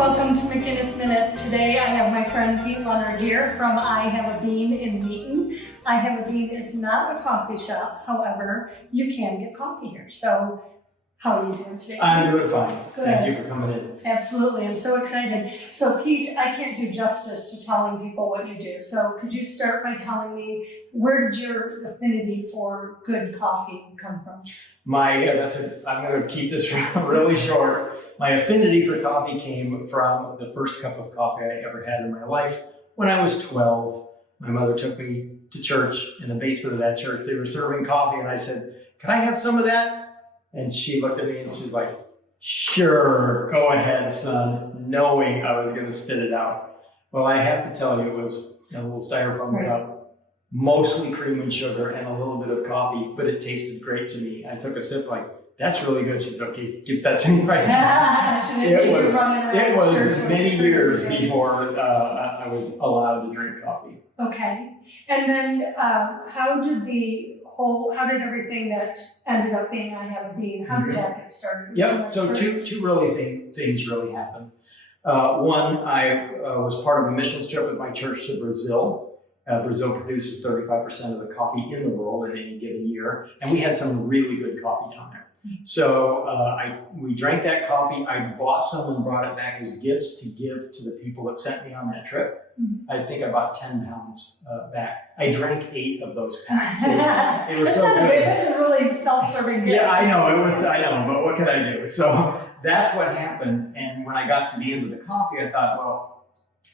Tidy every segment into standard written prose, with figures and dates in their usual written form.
welcome to McGinnis Minutes. Today I have my friend Pete Leonard here from I Have a Bean in Wheaton. I Have a Bean is not a coffee shop, however, you can get coffee here. So how are you doing today? I'm doing fine. Good. Thank you for coming in. Absolutely, I'm so excited. So Pete, I can't do justice to telling people what you do. So could you start by telling me, where did your affinity for good coffee come from? I'm going to keep this really short. My affinity for coffee came from the first cup of coffee I ever had in my life. When I was 12, my mother took me to church. In the basement of that church, they were serving coffee, and I said, "Can I have some of that?" And she looked at me and she's like, "Sure, go ahead, son," knowing I was going to spit it out. Well, I have to tell you, it was a little styrofoam cup. Mostly cream and sugar and a little bit of coffee, but it tasted great to me. I took a sip like, "That's really good." She said, "Okay, give that to me right now." It was many years before I was allowed to drink coffee. Okay. And then how did everything that ended up being I Have a Bean, how did that get started? Yep, so two really things really happened. One, I was part of a missions trip with my church to Brazil. Brazil produces 35% of the coffee in the world in any given year, and we had some really good coffee down there. So we drank that coffee. I bought some and brought it back as gifts to give to the people that sent me on that trip. I think I bought 10 pounds back. I drank 8 of those pounds. It was so good. That's a really self-serving gift. Yeah, I know, but what can I do? So that's what happened. And when I got to the end of the coffee, I thought, well,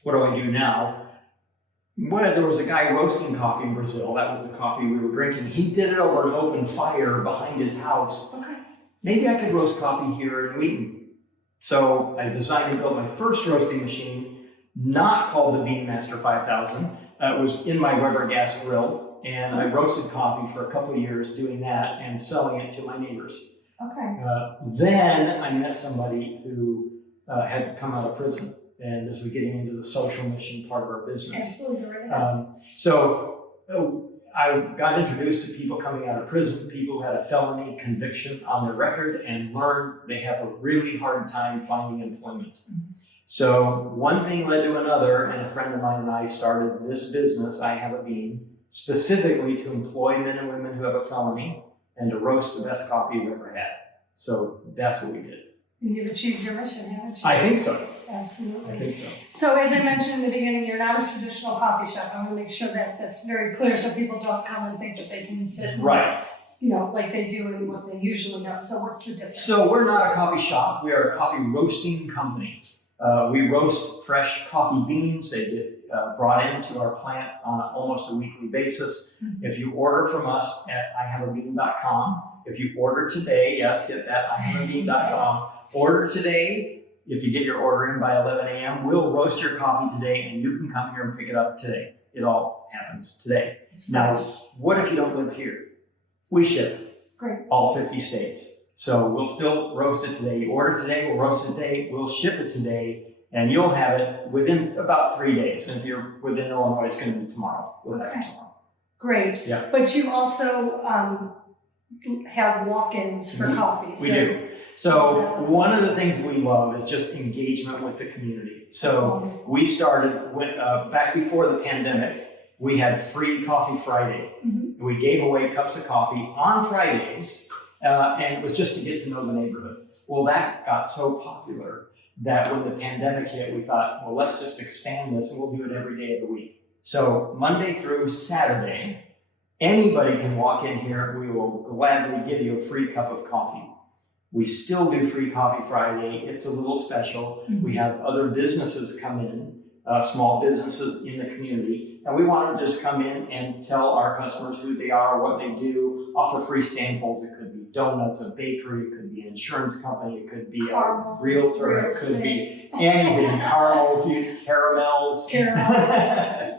what do I do now? Well, there was a guy roasting coffee in Brazil. That was the coffee we were drinking. He did it over an open fire behind his house. Okay. Maybe I could roast coffee here in Wheaton. So I designed and built my first roasting machine, not called the Beanmaster 5000. It was in my Weber gas grill, and I roasted coffee for a couple of years doing that and selling it to my neighbors. Okay. Then I met somebody who had come out of prison. And this is getting into the social mission part of our business. Absolutely right. So I got introduced to people coming out of prison, people who had a felony conviction on their record, and learned they have a really hard time finding employment. So one thing led to another, and a friend of mine and I started this business, I Have a Bean, specifically to employ men and women who have a felony and to roast the best coffee you've ever had. So that's what we did. And you've achieved your mission, haven't you? I think so. Absolutely. I think so. So as I mentioned in the beginning, you're not a traditional coffee shop. I want to make sure that that's very clear so people don't come and think that they can sit, right, like they do and what they usually know. So what's the difference? So we're not a coffee shop. We are a coffee roasting company. We roast fresh coffee beans. They get brought into our plant on almost a weekly basis. If you order from us at ihaveabean.com, if you order today, yes, get that, ihaveabean.com, order today. If you get your order in by 11 a.m., we'll roast your coffee today, and you can come here and pick it up today. It all happens today. Now, what if you don't live here? We ship all 50 states. So we'll still roast it today. You order today, we'll roast it today, we'll ship it today, and you'll have it within about 3 days. And if you're within Illinois, it's going to be tomorrow. We'll have it tomorrow. Great. Yeah. But you also have walk-ins for coffee. We do. So one of the things we love is just engagement with the community. So we started back before the pandemic. We had free Coffee Friday. We gave away cups of coffee on Fridays, and it was just to get to know the neighborhood. Well, that got so popular that when the pandemic hit, we thought, well, let's just expand this, and we'll do it every day of the week. So Monday through Saturday, anybody can walk in here. We will gladly give you a free cup of coffee. We still do free Coffee Friday. It's a little special. We have other businesses come in, small businesses in the community, and we want to just come in and tell our customers who they are, what they do, offer free samples. It could be donuts, a bakery, it could be an insurance company, it could be a realtor, it could be anything, caramels.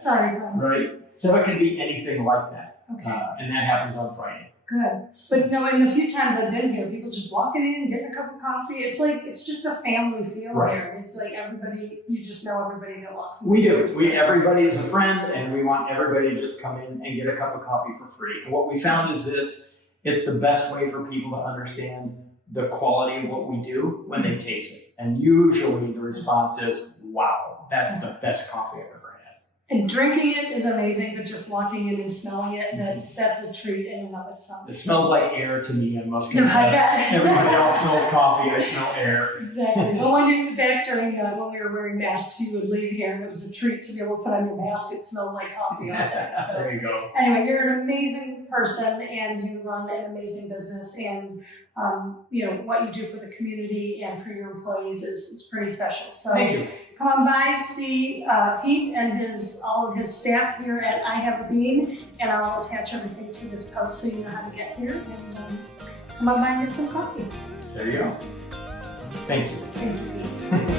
Sorry. Right. So it could be anything like that. Okay. And that happens on Friday. Good. But no, in the few times I've been here, people just walking in, getting a cup of coffee. It's like, it's just a family feel here. It's like everybody, you just know everybody that walks in. We do. Everybody is a friend, and we want everybody to just come in and get a cup of coffee for free. And what we found is this: it's the best way for people to understand the quality of what we do when they taste it. And usually the response is, wow, that's the best coffee I've ever had. And drinking it is amazing, but just walking in and smelling it, that's a treat in and of itself. It smells like air to me, I must No, I confess. bet. Everybody else smells coffee, I smell air. Exactly. Well, when you back during when we were wearing masks, you would leave here, and it was a treat to be able to put on your mask. It smelled like coffee all day. So. There you go. Anyway, you're an amazing person, and you run an amazing business, and what you do for the community and for your employees is pretty special. So Thank you. come on by, see Pete and all of his staff here at I Have a Bean, and I'll attach everything to this post so you know how to get here. And come on by and get some coffee. There you go. Thank you. Thank you, Pete.